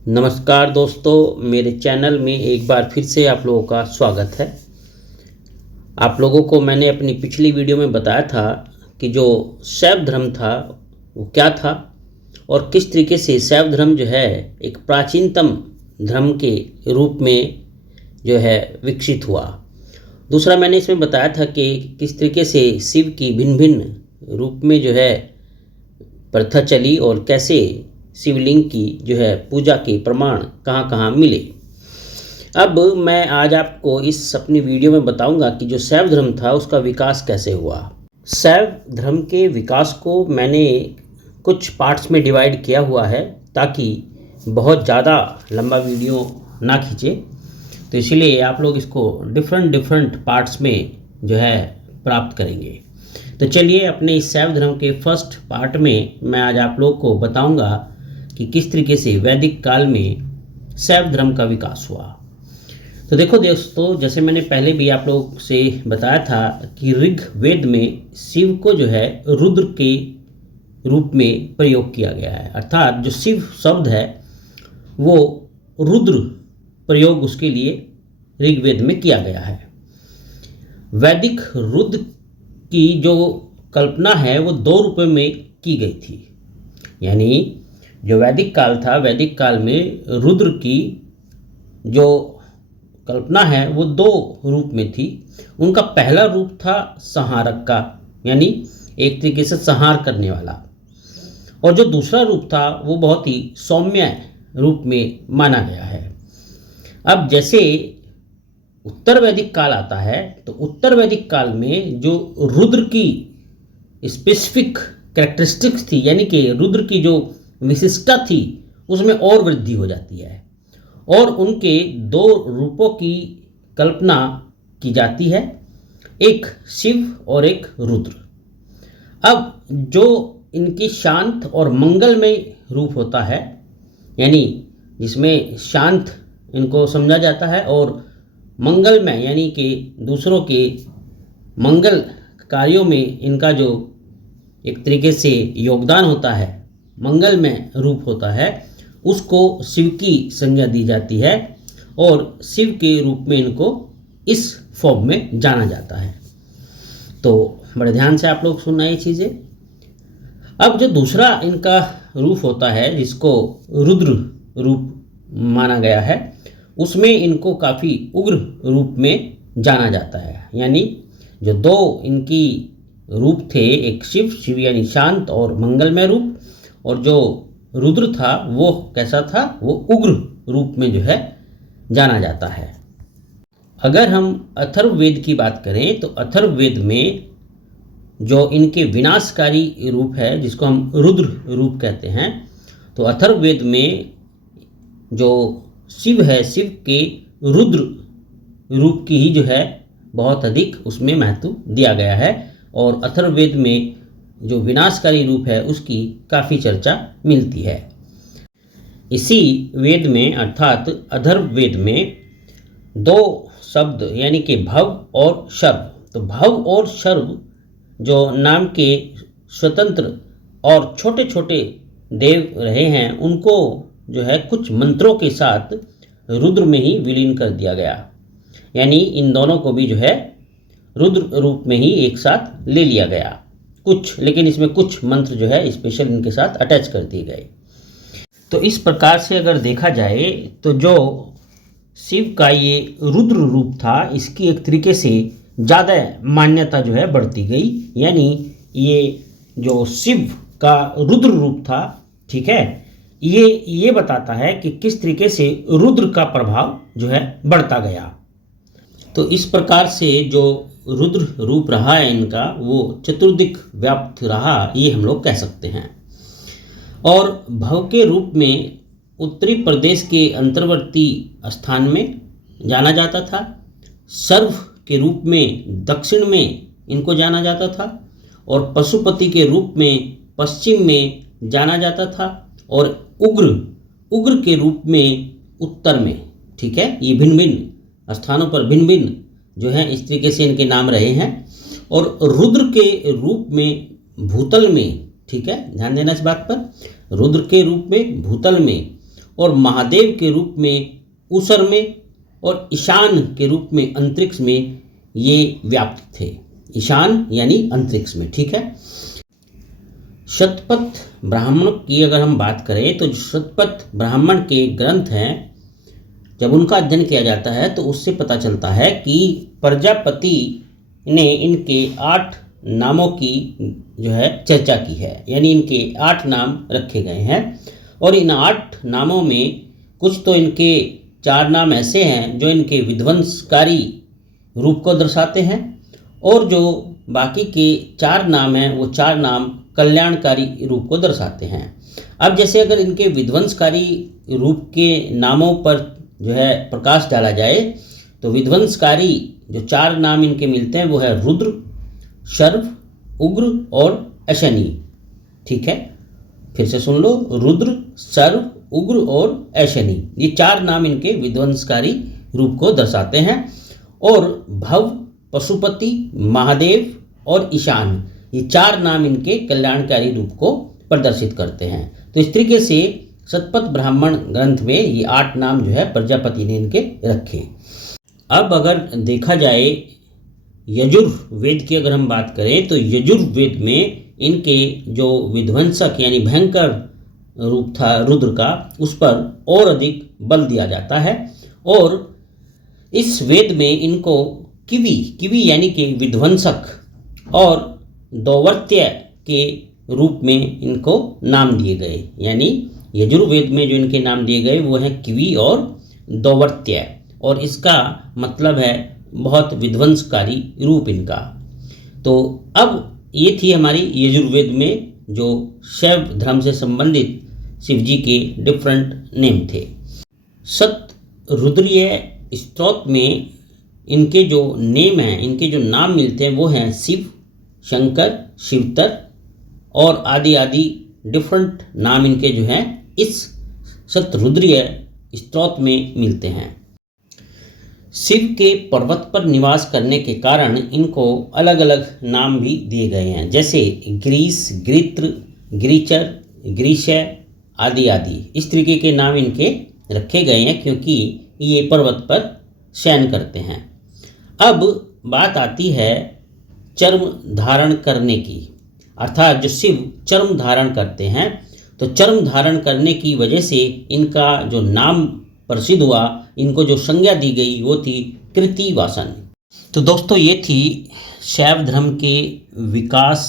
नमस्कार दोस्तों, मेरे चैनल में एक बार फिर से आप लोगों का स्वागत है। आप लोगों को मैंने अपनी पिछली वीडियो में बताया था कि जो शैव धर्म था वो क्या था और किस तरीके से शैव धर्म जो है एक प्राचीनतम धर्म के रूप में जो है विकसित हुआ। दूसरा मैंने इसमें बताया था कि किस तरीके से शिव की भिन्न भिन्न रूप में जो है प्रथा चली और कैसे शिवलिंग की जो है पूजा के प्रमाण कहाँ कहाँ मिले। अब मैं आज आपको इस अपनी वीडियो में बताऊंगा कि जो शैव धर्म था उसका विकास कैसे हुआ। शैव धर्म के विकास को मैंने कुछ पार्ट्स में डिवाइड किया हुआ है ताकि बहुत ज़्यादा लंबा वीडियो ना खींचे, तो इसीलिए आप लोग इसको डिफरेंट पार्ट्स में जो है प्राप्त करेंगे। तो चलिए अपने इस शैव धर्म के फर्स्ट पार्ट में मैं आज आप लोग को बताऊंगा कि किस तरीके से वैदिक काल में शैव धर्म का विकास हुआ। तो देखो दोस्तों, जैसे मैंने पहले भी आप लोगों से बताया था कि ऋग्वेद में शिव को जो है रुद्र के रूप में प्रयोग किया गया है, अर्थात जो शिव शब्द है वो रुद्र प्रयोग उसके लिए ऋग्वेद में किया गया है। वैदिक रुद्र की जो कल्पना है वो 2 रूपों में की गई थी, यानी जो वैदिक काल था, वैदिक काल में रुद्र की जो कल्पना है वो 2 रूप में थी। उनका पहला रूप था संहारक का, यानी एक तरीके से संहार करने वाला, और जो दूसरा रूप था वो बहुत ही सौम्य रूप में माना गया है। अब जैसे उत्तर वैदिक काल आता है तो उत्तर वैदिक काल में जो रुद्र की स्पेसिफिक कैरेक्टरिस्टिक्स थी, यानी कि रुद्र की जो विशिष्टता थी उसमें और वृद्धि हो जाती है और उनके 2 रूपों की कल्पना की जाती है, एक शिव और एक रुद्र। अब जो इनकी शांत और मंगलमय रूप होता है, यानी जिसमें शांत इनको समझा जाता है और मंगलमय यानी कि दूसरों के मंगल कार्यों में इनका जो एक तरीके से योगदान होता है, मंगलमय रूप होता है, उसको शिव की संज्ञा दी जाती है और शिव के रूप में इनको इस फॉर्म में जाना जाता है। तो बड़े ध्यान से आप लोग सुनना ये चीज़ें। अब जो दूसरा इनका रूप होता है जिसको रुद्र रूप माना गया है, उसमें इनको काफ़ी उग्र रूप में जाना जाता है, यानी जो 2 इनकी रूप थे, एक शिव यानी शांत और मंगलमय रूप, और जो रुद्र था वो कैसा था, वो उग्र रूप में जो है जाना जाता है। अगर हम अथर्ववेद की बात करें तो अथर्ववेद में जो इनके विनाशकारी रूप है जिसको हम रुद्र रूप कहते हैं, तो अथर्ववेद में जो शिव है, शिव के रुद्र रूप की ही जो है बहुत अधिक उसमें महत्व दिया गया है और अथर्ववेद में जो विनाशकारी रूप है उसकी काफ़ी चर्चा मिलती है। इसी वेद में अर्थात अथर्ववेद में 2 शब्द यानी कि भव और शर्व, तो भव और शर्व जो नाम के स्वतंत्र और छोटे छोटे देव रहे हैं, उनको जो है कुछ मंत्रों के साथ रुद्र में ही विलीन कर दिया गया, यानी इन दोनों को भी जो है रुद्र रूप में ही एक साथ ले लिया गया कुछ, लेकिन इसमें कुछ मंत्र जो है स्पेशल इनके साथ अटैच कर दिए गए। तो इस प्रकार से अगर देखा जाए तो जो शिव का ये रुद्र रूप था, इसकी एक तरीके से ज़्यादा मान्यता जो है बढ़ती गई, यानी ये जो शिव का रुद्र रूप था, ठीक है, ये बताता है कि किस तरीके से रुद्र का प्रभाव जो है बढ़ता गया। तो इस प्रकार से जो रुद्र रूप रहा है इनका, वो चतुर्दिक व्याप्त रहा, ये हम लोग कह सकते हैं। और भव के रूप में उत्तरी प्रदेश के अंतर्वर्ती स्थान में जाना जाता था, सर्व के रूप में दक्षिण में इनको जाना जाता था, और पशुपति के रूप में पश्चिम में जाना जाता था, और उग्र के रूप में उत्तर में, ठीक है। ये भिन्न भिन्न स्थानों पर भिन्न भिन्न जो है इस तरीके से इनके नाम रहे हैं। और रुद्र के रूप में भूतल में, ठीक है, ध्यान देना इस बात पर, रुद्र के रूप में भूतल में और महादेव के रूप में ऊसर में और ईशान के रूप में अंतरिक्ष में ये व्याप्त थे। ईशान यानी अंतरिक्ष में, ठीक है। शतपथ ब्राह्मण की अगर हम बात करें तो जो शतपथ ब्राह्मण के ग्रंथ हैं, जब उनका अध्ययन किया जाता है तो उससे पता चलता है कि प्रजापति ने इनके 8 नामों की जो है चर्चा की है, यानी इनके 8 नाम रखे गए हैं। और इन 8 नामों में कुछ तो इनके 4 नाम ऐसे हैं जो इनके विध्वंसकारी रूप को दर्शाते हैं, और जो बाकी के 4 नाम हैं वो 4 नाम कल्याणकारी रूप को दर्शाते हैं। अब जैसे अगर इनके विध्वंसकारी रूप के नामों पर जो है प्रकाश डाला जाए तो विध्वंसकारी जो 4 नाम इनके मिलते हैं वो है रुद्र, शर्व, उग्र और अशनि, ठीक है। फिर से सुन लो, रुद्र, सर्व, उग्र और अशनि, ये 4 नाम इनके विध्वंसकारी रूप को दर्शाते हैं। और भव, पशुपति, महादेव और ईशान, ये 4 नाम इनके कल्याणकारी रूप को प्रदर्शित करते हैं। तो इस तरीके से शतपथ ब्राह्मण ग्रंथ में ये 8 नाम जो है प्रजापति ने इनके रखे। अब अगर देखा जाए यजुर्वेद की अगर हम बात करें तो यजुर्वेद में इनके जो विध्वंसक यानी भयंकर रूप था रुद्र का, उस पर और अधिक बल दिया जाता है। और इस वेद में इनको किवी यानी कि विध्वंसक और दौवर्त्य के रूप में इनको नाम दिए गए, यानी यजुर्वेद में जो इनके नाम दिए गए वो हैं किवी और दौवर्त्य, और इसका मतलब है बहुत विध्वंसकारी रूप इनका। तो अब ये थी हमारी यजुर्वेद में जो शैव धर्म से संबंधित शिव जी के डिफरेंट नेम थे। शतरुद्रीय स्तोत्र में इनके जो नेम हैं, इनके जो नाम मिलते हैं वो हैं शिव, शंकर, शिवतर और आदि आदि डिफरेंट नाम इनके जो हैं इस शतरुद्रीय स्तोत्र में मिलते हैं। शिव के पर्वत पर निवास करने के कारण इनको अलग अलग नाम भी दिए गए हैं, जैसे ग्रीस, गृत्र, ग्रीचर, ग्रीशय आदि आदि। इस तरीके के नाम इनके रखे गए हैं क्योंकि ये पर्वत पर शयन करते हैं। अब बात आती है चर्म धारण करने की, अर्थात जो शिव चर्म धारण करते हैं, तो चर्म धारण करने की वजह से इनका जो नाम प्रसिद्ध हुआ, इनको जो संज्ञा दी गई वो थी कृतिवासन। तो दोस्तों ये थी शैव धर्म के विकास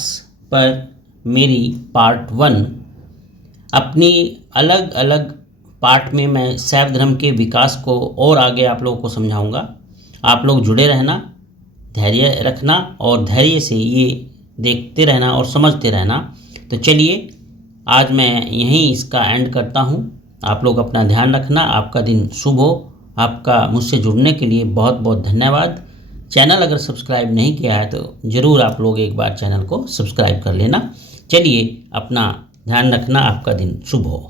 पर मेरी पार्ट 1। अपनी अलग अलग पार्ट में मैं शैव धर्म के विकास को और आगे आप लोगों को समझाऊंगा। आप लोग जुड़े रहना, धैर्य रखना और धैर्य से ये देखते रहना और समझते रहना। तो चलिए आज मैं यहीं इसका एंड करता हूँ। आप लोग अपना ध्यान रखना, आपका दिन शुभ हो। आपका मुझसे जुड़ने के लिए बहुत बहुत धन्यवाद। चैनल अगर सब्सक्राइब नहीं किया है तो ज़रूर आप लोग एक बार चैनल को सब्सक्राइब कर लेना। चलिए अपना ध्यान रखना, आपका दिन शुभ हो।